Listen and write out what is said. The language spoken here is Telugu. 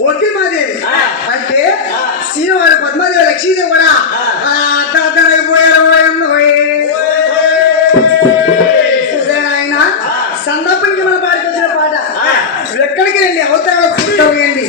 ఒట్టిమాదేవి అంటే శ్రీవారు పద్మాదేవి లక్ష్మీదేవి కూడా అర్థ అర్థమైపోయారు ఆయన సందర్భంగా మనం పాడుకొచ్చిన పాట. ఎక్కడికి వెళ్ళి? అవతారాలు పుట్టవేయండి